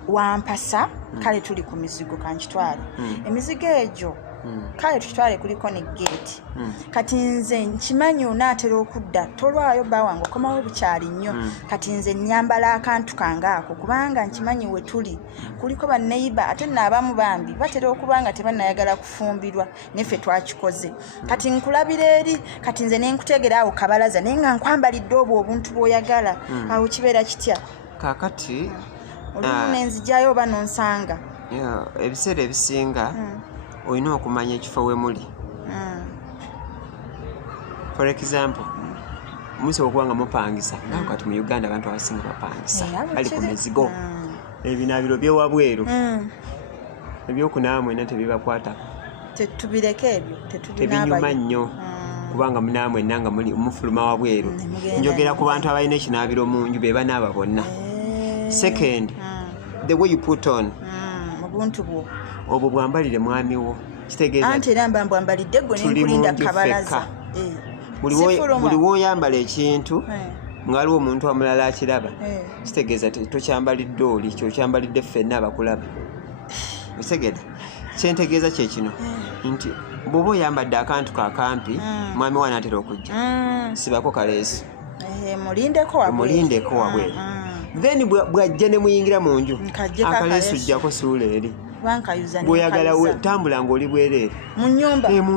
wampasa kale tuli ku mizigo kankitwale emizigo egyo kale tukitwale kuliko ne gate kati nze nkimanyi onaatera okudda tolwayo bba wange okomawo bukyali nnyo kati nze nnyambala akantu kangaako kubanga nkimanyi we tuli kuliko banneiba ate naabamu bambi batera okuba nga tebannayagala kufumbirwa neffe twakikoze kati nkulabira eri kati nze nenkutegera awo kabalaza naye nga nkwambalidde obwo obuntu bw'oyagala awo kibeera kitya kaakati olumu nenzijjayo oba nonsanga ebiseera ebisinga olina okumanya ekifo we muli for example musobola okuba nga mupangisa nga kati mu Uganda abantu abasinga bapangisa bali ku mizigo ebinaabiro byewabweru ebyokunaaba mwena tebibakwata tetubireke ebyo tebinyuma nnyo kubanga munaaba mwenna nga mufuluma wabweru njogera ku bantu abalina ekinaabiro mu nju be banaaba bonna second the way you put on obuntu bwo obwo bwambalire mwami wo kitegeeza anti era mbambalidde gwe nenkulinda kabalaza buli woyambala ekintu ngaliwo omuntu amulala akiraba kitegeeza tokyambalidde oli kyokyambalidde ffenna abakulaba otegedde kyentegeeza kyekino nti bw'oba oyambadde akantu kakampi mwami wanaatera okujja sibako kaleeso mulindeko wabweru then bwajja ne muyingira mu nju akaleeso ojjako suula eri bw'oyagala tambula ng'oli bwereere mu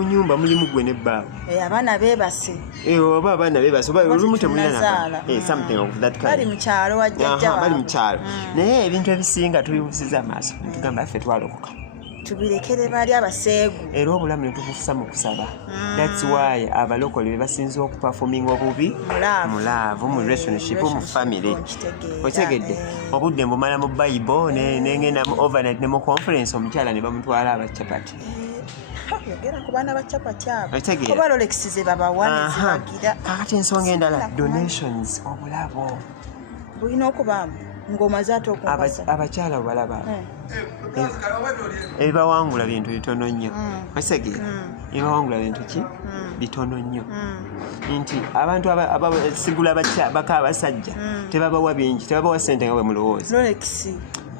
nyumba mulimu gwe nebbaawo abaana beebase oba abaana beebase oba olumu temulina something of that kind bali mu kyalo wajjajja bali mu kyalo naye ebintu ebisinga tubibusiza amaaso tugamba ffe twalokoka tubirekere bali abaseegu era obulamu ne tubufusa mu kusaba that's why abalokole be basinza okuperforminga obubi mulaavu mu relationship mu family otegedde obudde mbumala mu Bible nengenda mu overnight ne mu conference omukyala ne bamutwala abacapati yogera ku baana ba chapati abo Otegeera. oba Rolex ze babawa ne zibagira kakati ensonga endala donations obulabo bulina okubaamu ng'omaze ate okumpasa abakyala balaba ebibawangula bintu bitono nnyo otegeera ebibawangula bintu ki bitono nnyo nti abantu abasigula baka abasajja tebabawa bingi tebabawa ssente nga bwe mulowooza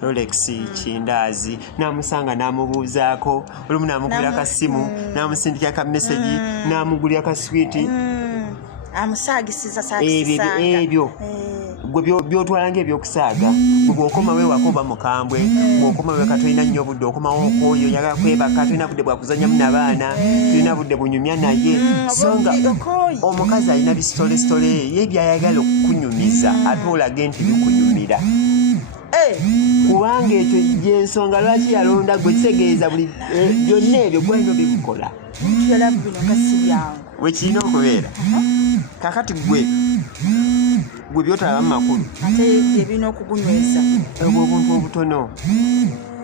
Rolex kindaazi namusanga namubuuzaako olumu namugulira akasimu namusindikira ka message namugulira akaswiti amusaagisiza saagisanga ebyo gwe byotwala ng'ebyokusaaga bw'okoma weewako oba mukambwe bw'okoma weeka tolina nnyo budde okomawo okwoyo yagala kwebaka tolina budde bwakuzanyamu n'abaana tolina budde bunyumya naye so nga omukazi alina bisitolesitole ye byayagala okukunyumiza ate olage nti bikunyumira kubanga ekyo gyensonga lwaki yalonda gwe kitegeeza buli byonna ebyo gwalina bibikola wekirina okubeera kakati gwe byotalabamu makulu ate ebirina okugunyweza obwo obuntu obutono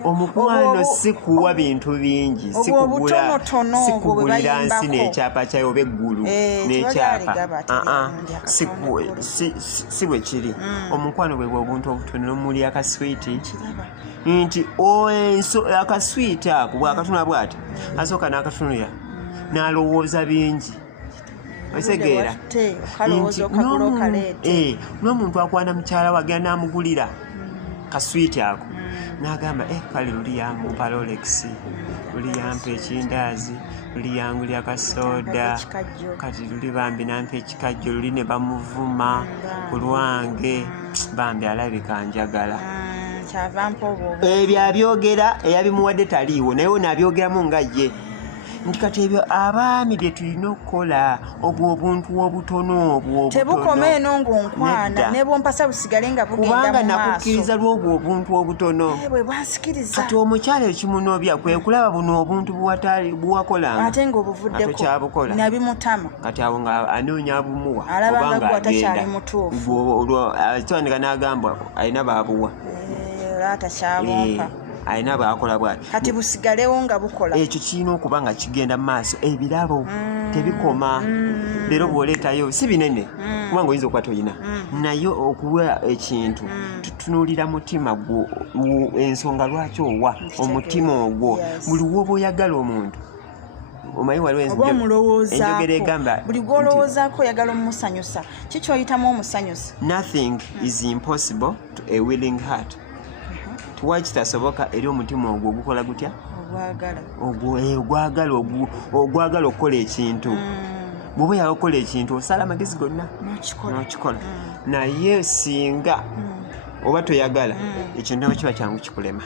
omukwano si kuwa bintu bingi sikugulira nsi n'ekyapa kyayo oba eggulu n'ekyapa si bwe kiri omukwano bwe bwe obuntu obutono nomuli akaswiti nti akaswiti ako bwakatunula bwati asooka n'akatunulira n'alowooza bingi osegeera n'omuntu akwana mukyala wagenda n'amugulira kaswiti ako n'agamba kale luli yamumpa Rolex luli yampa ekindaazi luli yangulya kasoda kati luli bambi nampa ekikajjo luli ne bamuvuma ku lwange bambi alabika njagala ebyo abyogera eyabimuwadde taliiwo naye onaabyogeramu nga ye nti kati ebyo abaami bye tulina okukola obwo obuntu obutono obwo tebukoma eno ng'onkwana ne bwompasa busigale nga bugenda mu maaso kubanga nakukkiriza lw'obwo obuntu obutono bwe bwansikiriza kati omukyala ekimunobya kwe kulaba buno obuntu buwakolanga ate ng'obuvuddeko nabimutama kati awo nga anoonya abumuwa alabanga gwe atakyali mutuufu kitandika n'agamba alina baabuwa atakyabumpa alina baakola bwati kati busigalewo nga bukola ekyo kirina okuba nga kigenda mu maaso ebirabo tebikoma leero bw'oleetayo si binene kubanga oyinza okuba toyina naye okuwa ekintu tutunuulira mutima gwo ensonga lwaki owa omutima ogwo buli woba oyagala omuntu omanyi waliwo enjogera egamba buli gw'olowoozaako oyagala omumusanyusa kikyoyitamu omusanyusa nothing is impossible to a willing heart tuwa kitasoboka eri omutima ogwo ogukola gutya ogwagala okukola ekintu bw'oba oyagala okukola ekintu osala amagezi gonna n'okikola naye singa oba toyagala ekintu nabo kiba kyangu kikulema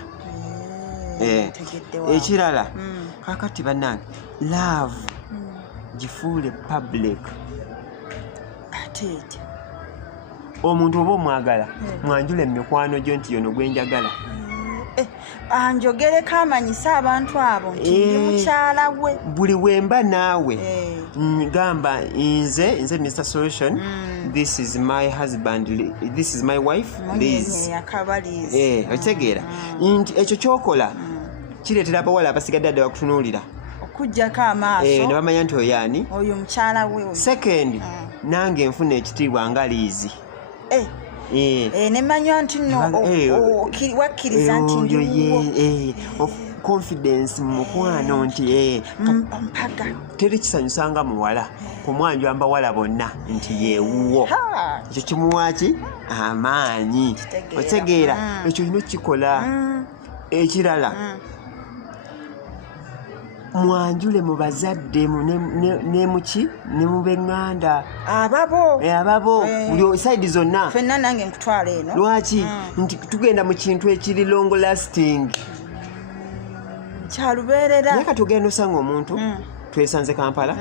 ekirala kakati bannange love gifuule public omuntu oba omwagala mwanjula emikwano gyo nti yono gwenjagala anjogereko amanyisa abantu abo nti ndi mukyala we buli wemba naawe gamba nze Mr. Solution this is my husband this is my wife Liz otegeera nti ekyo kyokola kireetera abawala abasigadde adde bakutunuulira okujjako amaaso ne bamanya nti oyani oyo mukyala we second nange nfuna ekitiibwa nga Liz nemanya nti wakkiriza nti ndi confidence mu mukwano nti mpaga teri kisanyusanga muwala kumwanjula mbawala bonna nti yeewuwo ekyo kimuwaki amaanyi otegeera ekyo olina okukikola ekirala mwanjule mu bazadde ne muki ne mu b'eŋŋanda ababo buli saidi zonna fenna nange nkutwala eno lwaki nti tugenda mu kintu ekiri long lasting kyalubeerera naye kati ogenda osanga omuntu twesanze Kampala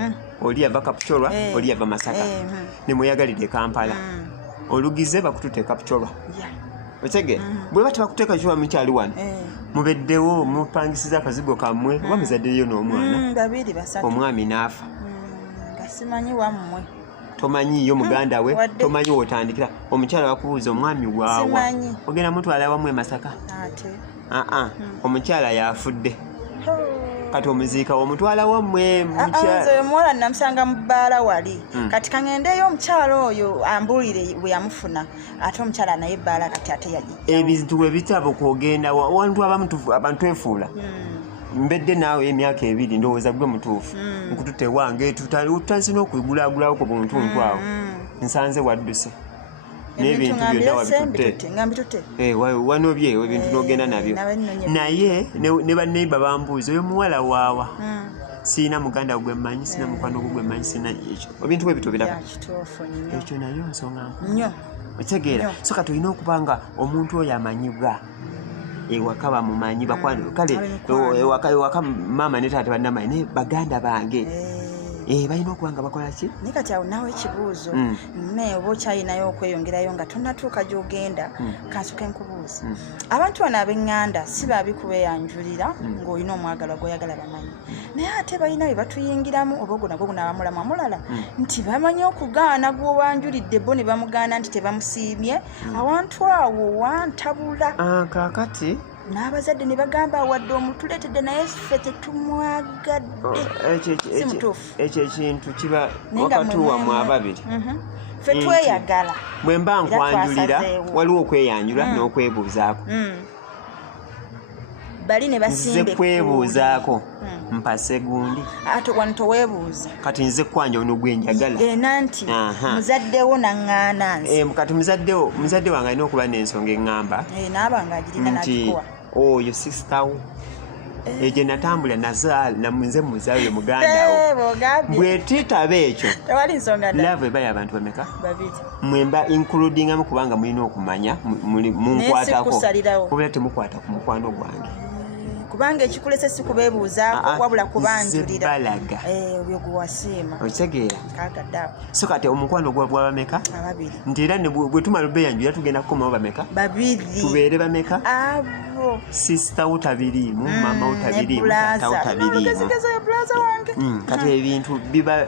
oli yava Kapchorwa oli yava Masaka ne mweyagalidde Kampala olugize bakututte Kapchorwa otege bwe bati bakuteeka kiwa mukyali wano mubeddewo mupangisiza akazigo kammwe oba muzaddeyo n'omwana babiri basatu omwami n'afa kasimanyi wammwe tomanyiyo muganda we tomanyi wotandikira omukyala wakubuuza omwami waawa ogenda mutwala wamu e Masaka omukyala yafudde kati omuziika omutwala wammwe nze omuwala namusanga mu bbaala wali kati kangendeyo omukyala oyo ambuulire bwe yamufuna ate omukyala naye ebbaala kati ate yaji ebintu bwe bitaba okugenda wantu abantu twefuula mbedde naawe emyaka 2 ndowooza gwe mutuufu nkututte wange tutandise n'okugulaagulawo ku buntuntu awo nsanze wadduse n'ebintu byonna wabitutte wanobye ebintu n'ogenda nabyo naye ne banneiba bambuuza oyo muwala waawa siina muganda gwemmanyi siina mukwano gwemmanyi siina ekyo ebintu bwe bito biraba ekyo nayo nsonga nnyo okitegeera so kati olina okuba nga omuntu oyo amanyibwa ewaka bamumanyi kale ewaka maama ne taata bannamanyi naye baganda bange balina okuba nga bakola ki naye kati awo naawe ekibuuzo naye oba okyayinayo okweyongerayo nga tonnatuuka gy'ogenda kansuke nkubuuza abantu bano ab'eŋŋanda si baabi kubeeyanjulira ng'olina omwagalwa gw'oyagala bamanyi naye ate balina bye batuyingiramu oba ogwo nagwo gunaabamulamu amulala nti bamanyi okugaana gw'owanjulidde bo ne bamugaana nti tebamusiimye awantu awo wantabula kaakati n'abazadde ne bagamba wadde omutuleetedde naye ffe tetumwagadde si mutuufu ekyo ekintu kiba wakati wammwe ababiri ffe tweyagala bwe mba nkwanjulira waliwo okweyanjula n'okwebuuzaako bali ne basimbe nze kwebuuzaako mpase gundi ate wano toweebuuza kati nze kwanja ono gwenjagala nanti muzaddewo naŋŋaana nze kati muzadde wange alina okuba n'ensonga eŋŋamba naaba nga agirina nakikuwa oyo sisitawo egye natambula nze muzaayo mugandawo bwetitaba ekyo tewali nsonga lava eba y'abantu bameka babiri mwemba includingamu kubanga mulina okumanya munkwatako kubera temukwata ku mukwano gwange kubanga ekikulese si kubeebuuzaako wabula kubanjulira balaga obyo gwewasiima okitegeera kagaddaako so kati omukwano gwabameka ababiri nti era bwe tumala obeeyanjulira tugenda kukomawo bameka babiri tubeere bameka abo sisitawo tabiriimu maama wo tabiriimu taatawo tabiriimu kati ebintu biba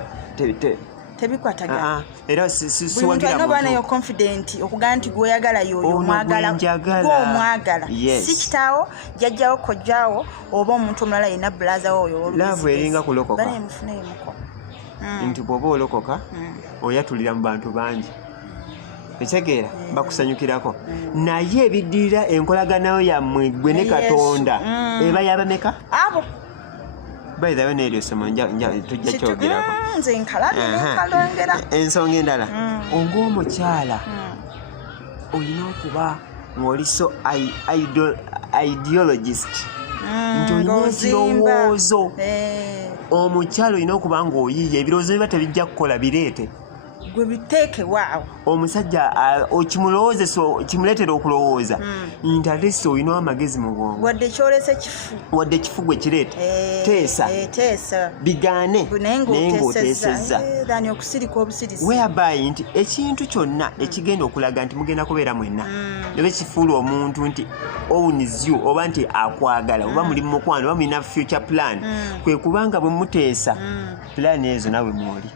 tebikwatagana era siwagira muntu alina yo confident okugaa nti gwoyagala yoyo omwagala si kitaawo jjajjawo kojjaawo oba omuntu omulala yina bulaza oyo laavu eringa kulokoka mufuneemuko nti bw'oba olokoka oyatulira mu bantu bangi ekitegeera bakusanyukirako naye ebiddirira enkolaganayo yammwe gwe ne Katonda eba yabameka abo bayidayo n'eryo somo tujja kyogerako nze nkalongera ensonga endala ng'omukyala olina okuba ng'oli so ideologist nti olina ekirowoozo omukyala olina okuba ng'oyiiya ebirowoozo biba tebijja kukola bireete gwe biteeke waawo omusajja okimulowoozesa kimuleetera okulowooza nti ate si olinawo amagezi mu bwongo wadde ekifu gwe kireete teesa bigaane naye ng'oteesezza whereby nti ekintu kyonna ekigenda okulaga nti mugenda kubeera mwenna oba ekifuula omuntu nti owns you oba nti akwagala oba muli mu mukwano oba mulina future plan kwe kubanga bwe muteesa plan ezo nawe mwoli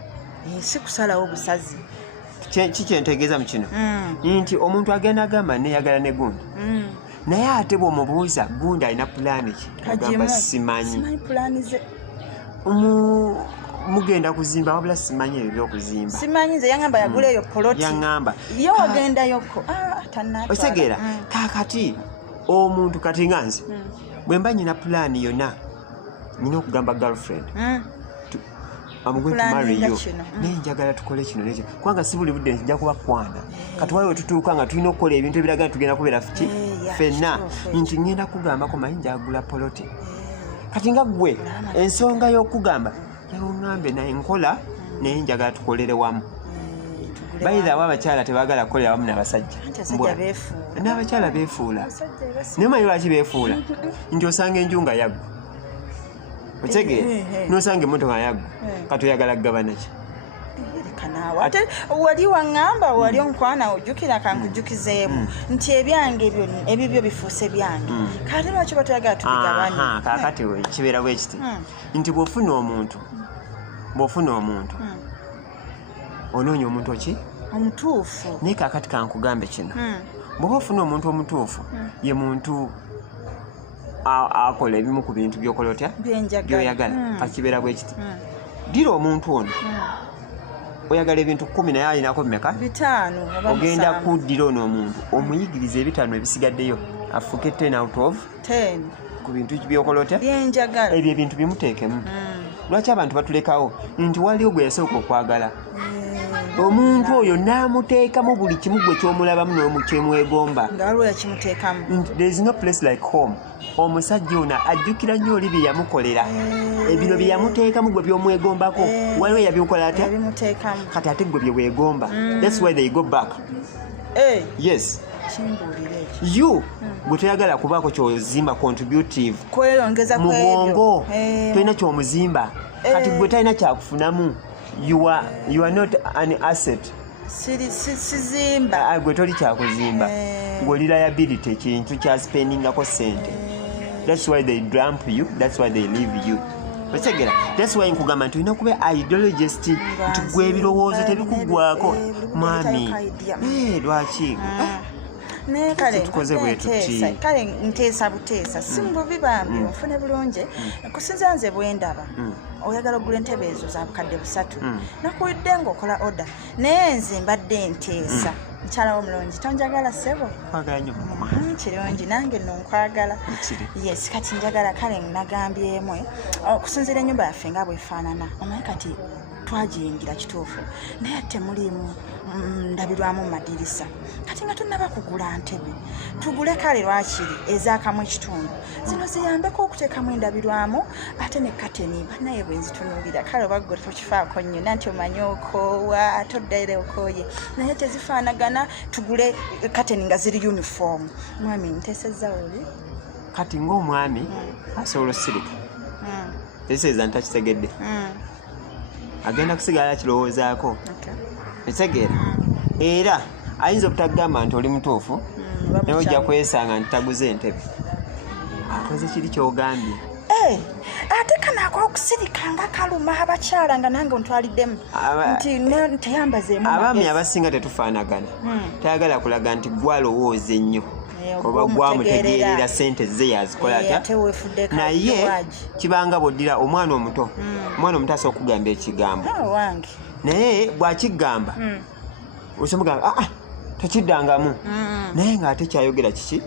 si kusalawo busazi kikyentegeeza mu kino nti omuntu agenda agamba neyagala ne gundi naye ate bw'omubuuza gundi alina pulaani ki agamba simanyi mugenda kuzimba wabula simanyi ebyo byokuzimba simanyi nze yangamba yagula eyo poloti yangamba yo ogendayoko otegeera kakati omuntu kati nga nze bwe mba nyina pulaani yonna nyina okugamba girlfriend I'm going to marry you. Nenjagala tukole kino nekyo. Kubanga si buli budde nja kuba kwana. Kati waliwo tutuuka nga tulina okukola ebintu ebiraga nti tugenda kubeera fiki ffenna nti ngenda kugamba ko manyi njagula poloti. Kati nga ggwe ensonga y'okugamba yaŋŋambe naye nkola naye njagala tukolere wamu. Bayira abakyala tebaagala kukolera wamu n'abasajja. N'abakyala beefuula. Naye manyi lwaki beefuula? Nti osanga enju nga yaggwa. Otegeera n'osanga emmotoka yaggwa kati oyagala kugabana ki ate wali waŋŋamba wali omukwana ojjukira kankujjukizeemu nti ebyange ebibyo bifuuse byange kati lwaki batayagala tubigabane kaakati kibeera bwe kiti nti bw'ofuna omuntu onoonya omuntu ki omutuufu naye kaakati kankugambe kino bw'oba ofuna omuntu omutuufu ye muntu akola ebimu ku bintu byokola otya byoyagala akibeera bwe kiti dira omuntu ono oyagala ebintu 10 naye alinako mmeka 5 ogenda kuddira ono omuntu omuyigiriza 5 ebisigaddeyo afuke 10 out of 10 ku bintu byokola otya byenjagala ebyo ebintu bimuteekemu lwaki abantu batulekawo nti waliwo gwe yasooka okwagala omuntu oyo n'amuteekamu buli kimu gwe kyomulabamu n'omukyemwegomba there is no place like home omusajja ono ajjukira nnyo oli bye yamukolera ebino bye yamuteekamu gwe byomwegombako waliwo yabikola atya kati ate gwe bye weegomba that's why they go back yes you gwe toyagala kubaako kyozimba contributive mu bwongo tolina kyomuzimba kati gwe talina kyakufunamu you are not an asset sizimba gwe toli kyakuzimba gwe liability ekintu kya spendingako sente that's why they dump you that's why they leave you otegera that's why nkugamba nti olina kuba ideologist nti gwe ebirowoozo tebikugwako mwami lwaki kale nteesa buteesa si mububi bambi ofune bulungi kusinza nze bwendaba oyagala ogula entebe ezo za bukadde 3 nakuwulidde ng'okola order naye nze mbadde nteesa mukyala w'omulungi tonjagala ssebo kirungi nange nonkwagala yes kati njagala kale nagambyemu okusinziira ennyumba yaffe nga bwefaanana omanyi kati twagiyingira kituufu naye temulimu ndabirwamu madirisa kati nga tunnaba kugula ntebe tugule kale lwakiri ezakamu ekitundu zino ziyambeko okuteekamu endabirwamu ate ne kateni banaye bwenzitunuulira kale obaggwe tokifaako nnyo nanti omanyi okoowa toddaire okooye naye tezifaanagana tugule kateni nga ziri uniform mwami nteesezza oli kati ng'omwami asobola osirika teseeza ntakitegedde agenda kusigala kirowoozaako ekitegeera era ayinza obutagamba nti oli mutuufu naye ojja kwesanga nti taguze entebe akoze kiri kyogambye ate kanaako okusirika nga kaluma abakyala nga nange ontwaliddemu nti teyambazeemu abaami abasinga tetufaanagana tayagala kulaga nti gwalowooza ennyo oba gwamutegeerera sente ze yazikola atya naye kibanga bw'oddira omwana omuto asobola okugamba ekigambo naye bw'akigamba osamugamba tekiddangamu naye ng'ate kyayogera kiki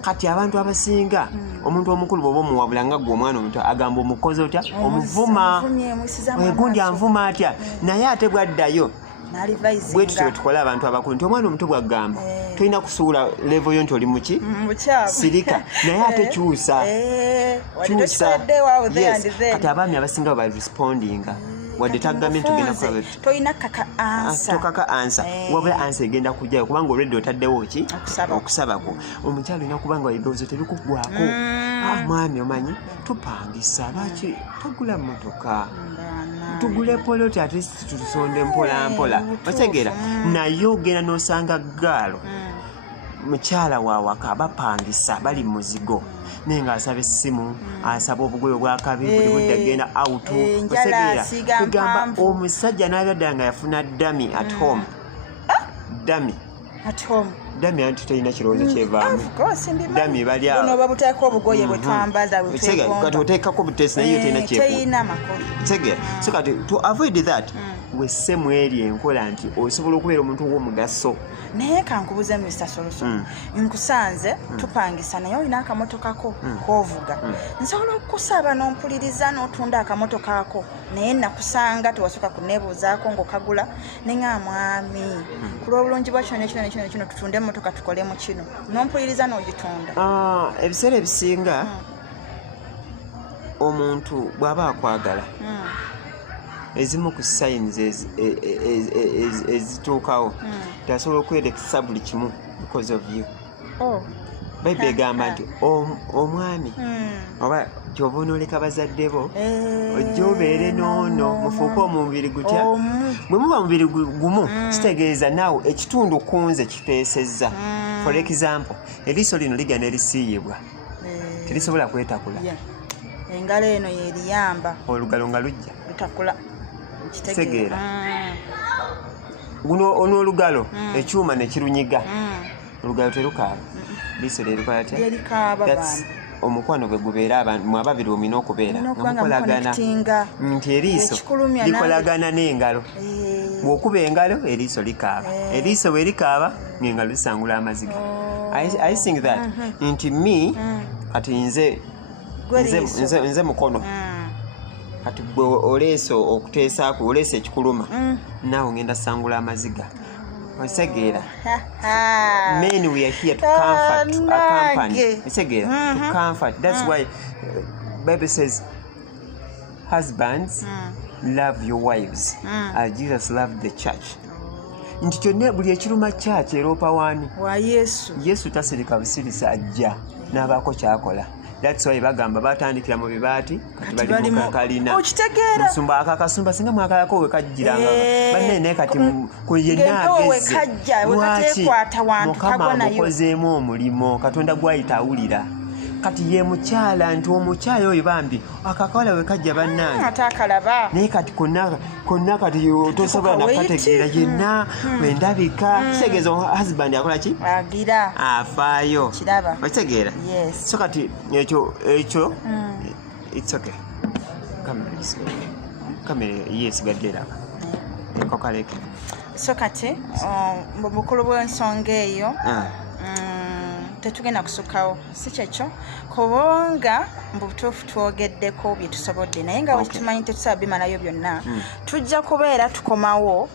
kati abantu abasinga omuntu omukulu bw'oba omuwabula nga gwe omwana omuto agamba omukozi otya omuvuma gundi anvuma atya naye ate bwaddayo bwe tutyo tukola abantu abakulu nti omwana omuto bw'agamba tolina kusuula levo yo nti oli muki sirika naye ate kyusa kati abaami abasinga bwe barespondinga wadde tagambe tugenda tokaka ansa wabula ansa egenda kujjayo kubanga olwedde otaddewo ki okusabako omukyalo olina kubanga ebirowoozo tebikugwako mwami omanyi tupangisa lwaki togula mmotoka tugule poloti at least tutusonde mpolampola otegeera naye ogenda n'osanga gaalo mukyala waawaka bapangisa bali muzigo naye ng'asaba essimu asaba obugoye obwakabi buli budde agenda out otegeera kugamba omusajja n'abadda nga yafuna dami at home dami anti talina kirowoozo kyevaamu dami bali awo buteeka obugoye bwe twambaza kati oteekako buteesi naye yo talina kyetegeera so kati to avoid that wesse mweri enkola nti osobola okubeera omuntu w'omugaso naye kankubuze Mr. Solution nkusanze tupangisa naye olina akamotokako k'ovuga nsobola okukusaba n'ompuliriza n'otunda akamotokako naye nakusanga tewasooka kuneebuuzaako ng'okagula ne nga mwami ku lw'obulungi bwa kino tutunde emmotoka tukolemu kino n'ompuliriza n'ogitunda ebiseera ebisinga omuntu bw'aba akwagala ezimu ku signs ezituukawo tasobola okwerekesa buli kimu because of you bayibuli egamba nti omwami oba kyova onooleka bazadde bo ojja obeere noono mufuuke omubiri gutya bwe muba mubiri gumu kitegeeza naawe ekitundu kunze kiteesezza for example eriiso lino ligana erisiiyibwa terisobola kwetakula engalo eno yeriyamba olugalo nga lujja lutakula kitegeera guno onoolugalo ekyuma ne kirunyiga olugalo terukaaba liiso lyerukola omukwano gwe gubeera abantu mu ababiri omina okubeera nga mukolagana nti eriiso likolagana n'engalo bw'okuba engalo eriiso likaaba eriiso bwe likaaba ng'engalo zisangula amaziga. I think that nti me kati nze mukono kati gwe oleese okuteesaako oleese ekikuluma naawe ngenda sangula amaziga osegeera. Men we are here to comfort our company. Osegeera to comfort. That's why Bible says husbands love your wives as Jesus loved the church. Nti kyonna buli ekiruma kyaki eroopa waani wa Yesu tasirika busirisa ajja n'abaako kyakola. That's why bagamba batandikira mu bibaati kati bali mu kalina okitegeera nsumba akakasumba singa mwakalako we kajjiranga banene kati ku yenna ageze wekatekwata wantu kagwa nayo mukozeemu omulimo Katonda gwayita awulira kati ye mukyala nti omukyala oyo bambi akakola we kajja bannange atakalaba naye kati konna kati tosobola nakategeera yenna wendabika kitegeeza husband akola ki agira afaayo kiraba okitegeera. Yes. So kati ekyo it's okay. Kamera yesigadde era ekokaleke. So kati bukulu bw'ensonga eyo tetugenda kusukawo si kyekyo kubanga mu butuufu twogeddeko bye tusobodde naye nga bwe tumanyi tetusaba bimalayo byonna tujja kubeera tukomawo